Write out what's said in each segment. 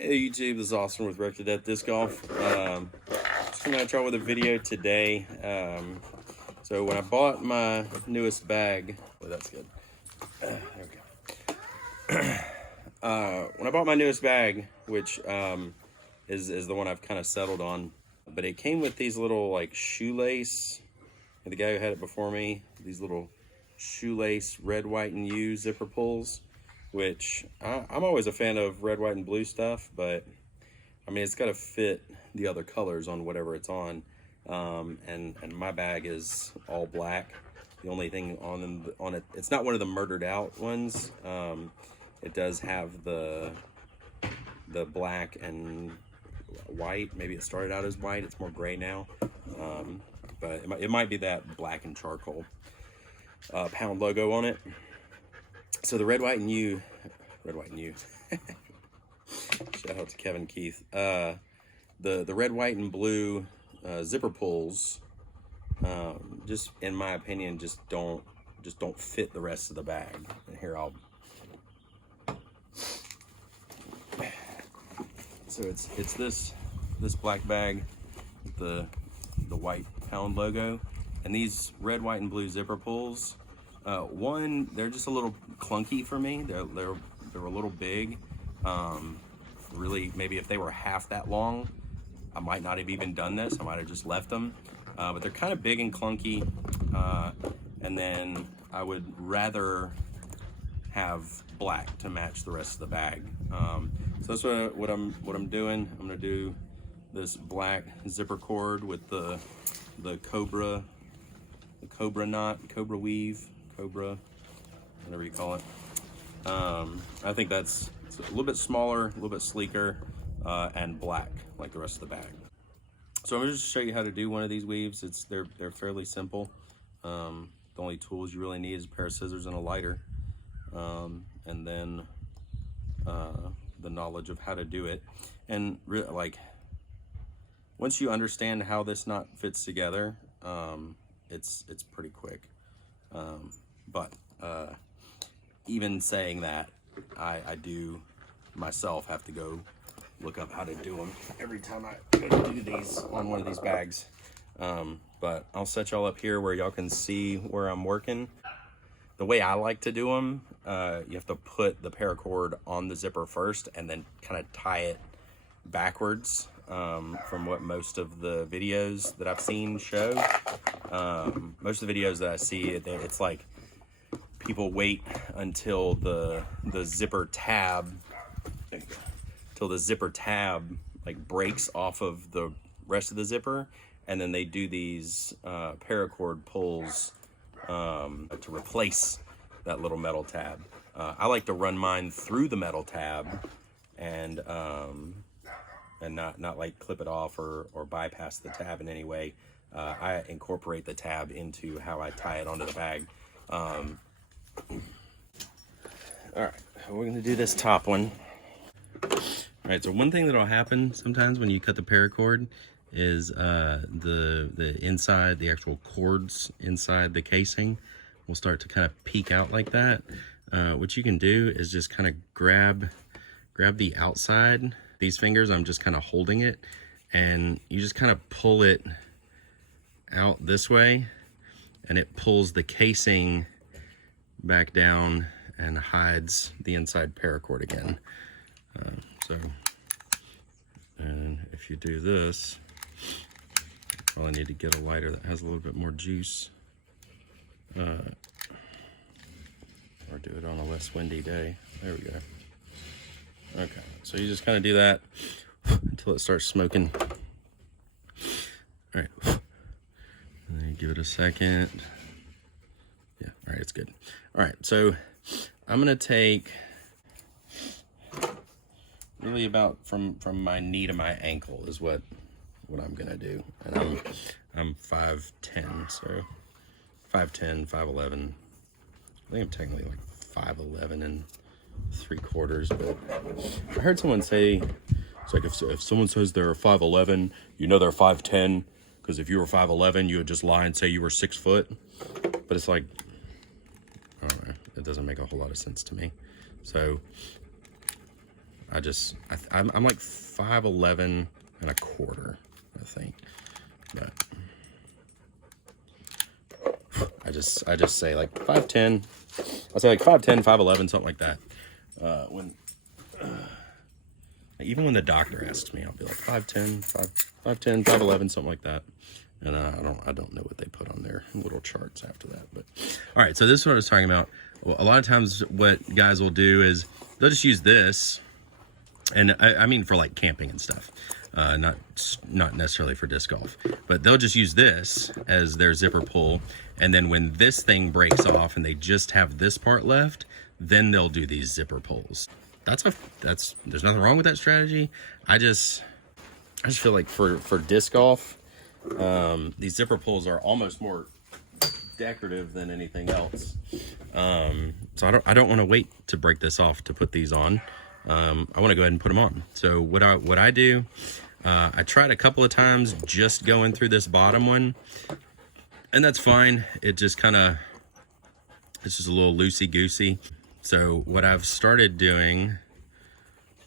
Hey YouTube, this is Austin with Wreck to Death Disc Golf. Just coming at y'all with a video today. So when I bought my newest bag, well, that's good. There we go. When I bought my newest bag, which is the one I've kind of settled on, but it came with these little like shoelace. And the guy who had it before me, these little shoelace red, white, and U zipper pulls. Which I'm always a fan of red, white, and blue stuff, but I mean, it's got to fit the other colors on whatever it's on. And my bag is all black. The only thing on it, it's not one of the murdered out ones. It does have the black and white. Maybe it started out as white. It's more gray now, but it might be that black and charcoal pound logo on it. So the red, white, and U, shout out to Kevin Keith. The red, white, and blue zipper pulls, just in my opinion, just don't fit the rest of the bag. And here so it's this black bag with the white pound logo, and these red, white, and blue zipper pulls. One, they're just a little clunky for me. They're a little big. Really, maybe if they were half that long, I might not have even done this. I might have just left them. But they're kind of big and clunky. And then I would rather have black to match the rest of the bag. So that's what I'm doing. I'm gonna do this black zipper cord with the Cobra knot, Cobra weave. Cobra, whatever you call it. I think it's a little bit smaller, a little bit sleeker, and black like the rest of the bag. So I'm gonna just show you how to do one of these weaves. They're fairly simple. The only tools you really need is a pair of scissors and a lighter, and then the knowledge of how to do it. And like once you understand how this knot fits together, it's pretty quick. But even saying that, I do myself have to go look up how to do them every time I go to do these on one of these bags. But I'll set y'all up here where y'all can see where I'm working. The way I like to do them, you have to put the paracord on the zipper first and then kind of tie it backwards, from what most of the videos that I've seen show. Most of the videos that I see, it's like people wait until the zipper tab, like breaks off of the rest of the zipper, and then they do these paracord pulls to replace that little metal tab. I like to run mine through the metal tab and not like clip it off or bypass the tab in any way. I incorporate the tab into how I tie it onto the bag. All right, we're gonna do this top one. All right, so one thing that'll happen sometimes when you cut the paracord is the inside, the actual cords inside the casing will start to kind of peek out like that. What you can do is just kind of grab the outside. These fingers, I'm just kind of holding it, and you just kind of pull it out this way, and it pulls the casing back down and hides the inside paracord again. And if you do this, you probably need to get a lighter that has a little bit more juice, or do it on a less windy day. There we go. Okay, so you just kind of do that until it starts smoking. All right, and then you give it a second. Yeah, all right, it's good. All right, so I'm gonna take really about from my knee to my ankle is what I'm gonna do, and I'm 5'10", so 5'10", 5'11". I think I'm technically like 5'11" and 3/4, but I heard someone say it's like if someone says they're 5'11", you know they're 5'10", because if you were 5'11", you would just lie and say you were 6 foot. But it's like, I don't know, it doesn't make a whole lot of sense to me. So I'm like 5'11" and a quarter, I think. But I just say like 5'10". I'll say like 5'10", 5'11", something like that. Even when the doctor asks me, I'll be like 5'10", 5'11", something like that. And I don't know what they put on their little charts after that. But all right, so this is what I was talking about. Well, a lot of times what guys will do is they'll just use this, and I mean for like camping and stuff, not necessarily for disc golf, but they'll just use this as their zipper pull, and then when this thing breaks off and they just have this part left, then they'll do these zipper pulls. There's nothing wrong with that strategy. I just feel like for disc golf, these zipper pulls are almost more decorative than anything else. So I don't want to wait to break this off to put these on. I want to go ahead and put them on. So what I do, I tried a couple of times just going through this bottom one, and that's fine. It's just a little loosey-goosey. So what I've started doing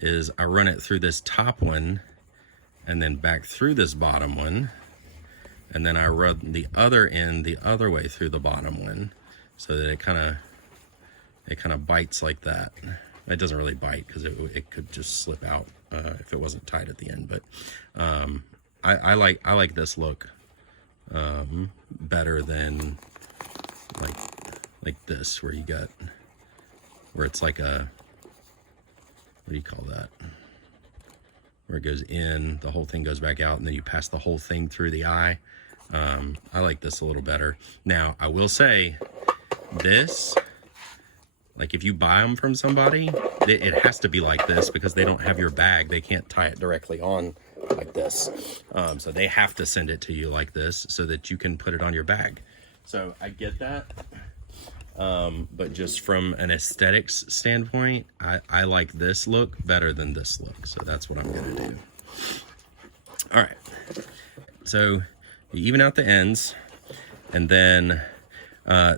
is I run it through this top one and then back through this bottom one, and then I run the other end the other way through the bottom one, so that it kind of bites like that. It doesn't really bite because it could just slip out if it wasn't tight at the end. But I like this look better than like this, where it's like a, what do you call that? Where it goes in, the whole thing goes back out, and then you pass the whole thing through the eye. I like this a little better. Now, I will say this, like if you buy them from somebody, it has to be like this because they don't have your bag. They can't tie it directly on like this. So they have to send it to you like this so that you can put it on your bag. So I get that. But just from an aesthetics standpoint, I like this look better than this look. So that's what I'm going to do. All right. So you even out the ends, and then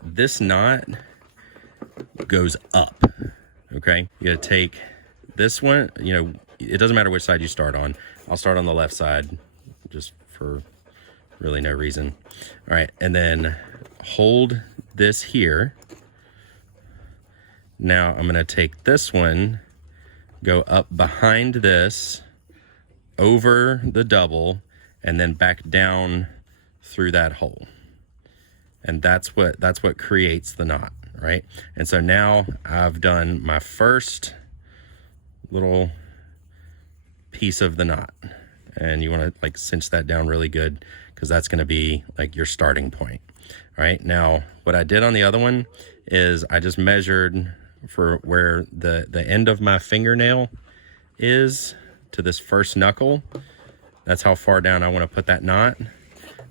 this knot goes up. Okay. You got to take this one, it doesn't matter which side you start on. I'll start on the left side just for really no reason. All right. And then hold this here. Now I'm going to take this one, go up behind this, over the double, and then back down through that hole. And that's what creates the knot, right? And so now I've done my first little piece of the knot. And you want to like cinch that down really good because that's going to be like your starting point. All right. Now, what I did on the other one is I just measured for where the end of my fingernail is to this first knuckle. That's how far down I want to put that knot.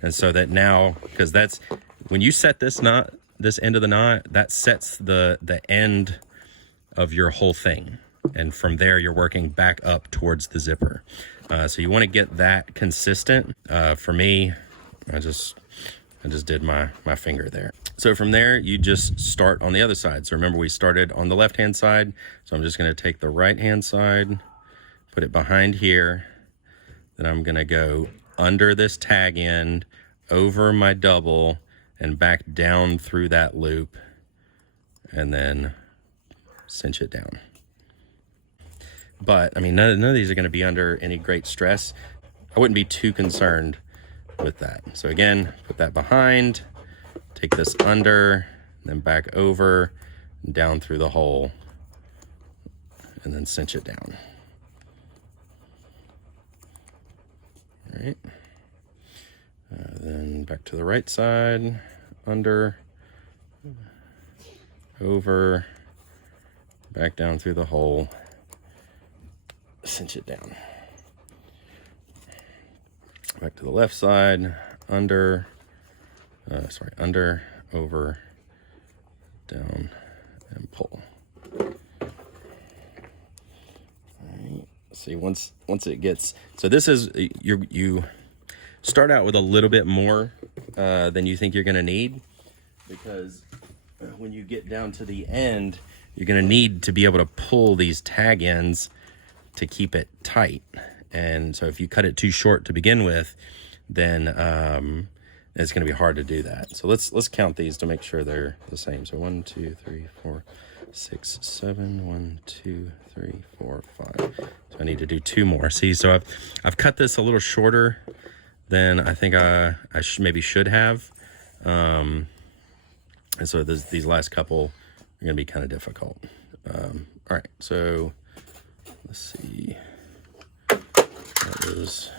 And so that now, because that's when you set this knot, this end of the knot, that sets the end of your whole thing. And from there, you're working back up towards the zipper. So you want to get that consistent. For me, I just did my finger there. So from there, you just start on the other side. So remember, we started on the left-hand side. So I'm just going to take the right-hand side, put it behind here. Then I'm going to go under this tag end, over my double, and back down through that loop, and then cinch it down. But, I mean, none of these are going to be under any great stress. I wouldn't be too concerned with that. So again, put that behind, take this under, then back over, and down through the hole, and then cinch it down. All right. Then back to the right side, under, over, back down through the hole, cinch it down. Back to the left side, under, under, over, down, and pull. All right. See, once it gets, so this is, you start out with a little bit more than you think you're going to need, because when you get down to the end, you're going to need to be able to pull these tag ends to keep it tight. And so if you cut it too short to begin with, then it's going to be hard to do that. So let's count these to make sure they're the same. So 1, 2, 3, 4, 6, 7. 1, 2, 3, 4, 5. So I need to do 2 more. See, so I've cut this a little shorter than I think I maybe should have. And so these last couple are going to be kind of difficult. All right, so let's see. That was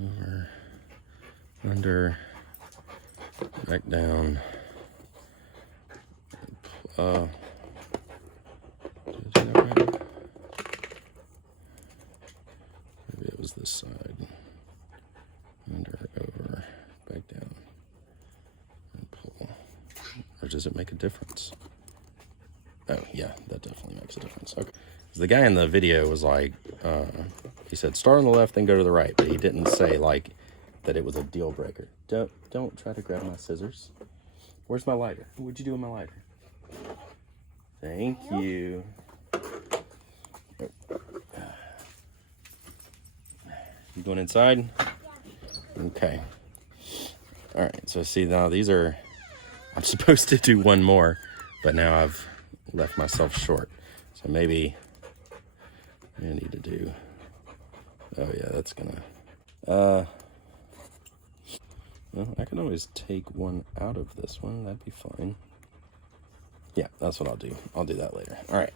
over, under, back down. Did I do that right? Maybe it was this side. Under, over, back down, and pull. Or does it make a difference? Oh, yeah, that definitely makes a difference. Okay. So the guy in the video was like, he said, start on the left, then go to the right. But he didn't say, like, that it was a deal breaker. Don't try to grab my scissors. Where's my lighter? What'd you do with my lighter? Thank you. You going inside? Okay. All right, so see now these are, I'm supposed to do 1 more, but now I've left myself short. So maybe I need to do, oh yeah, that's gonna, well, I can always take 1 out of this one. That'd be fine. Yeah, that's what I'll do. I'll do that later. All right,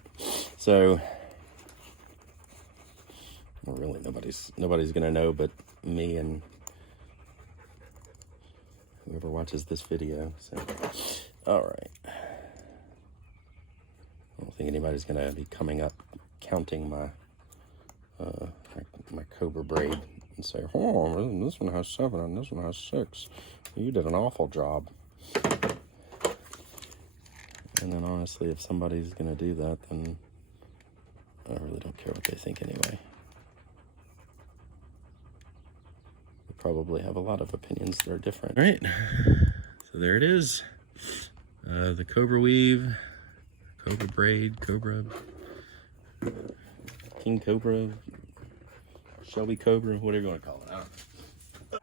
so, well, really nobody's gonna know but me and whoever watches this video. So, all right. I don't think anybody's gonna be coming up counting my my Cobra braid and say, oh, this one has 7 and this one has 6. You did an awful job. And then honestly, if somebody's gonna do that, then I really don't care what they think anyway. They probably have a lot of opinions that are different. All right, so there it is. The Cobra weave, Cobra braid, Cobra, King Cobra, Shelby Cobra, whatever you want to call it. I don't know.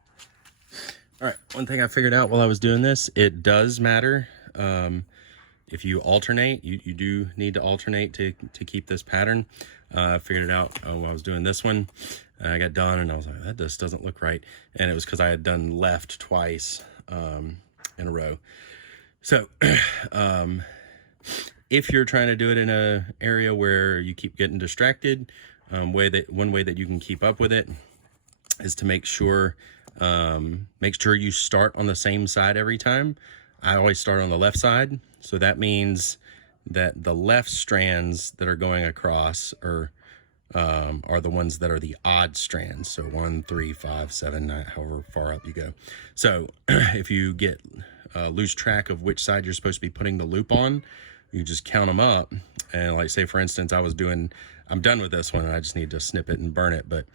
All right, one thing I figured out while I was doing this, it does matter. If you alternate, you do need to alternate to keep this pattern. I figured it out while I was doing this one. I got done and I was like, that just doesn't look right. And it was because I had done left twice in a row. So if you're trying to do it in an area where you keep getting distracted, one way that you can keep up with it is to make sure you start on the same side every time. I always start on the left side. So that means that the left strands that are going across are the ones that are the odd strands. So 1, 3, 5, 7, 9, however far up you go. So if you get lose track of which side you're supposed to be putting the loop on, you just count them up. And like say, for instance, I'm done with this one and I just need to snip it and burn it. But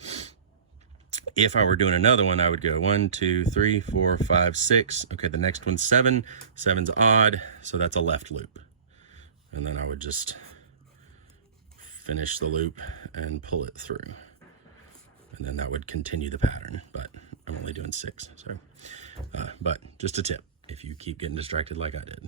if I were doing another one, I would go 1, 2, 3, 4, 5, 6. Okay, the next one's 7. 7's odd, so that's a left loop. And then I would just finish the loop and pull it through. And then that would continue the pattern, but I'm only doing 6. So, but just a tip, if you keep getting distracted like I did.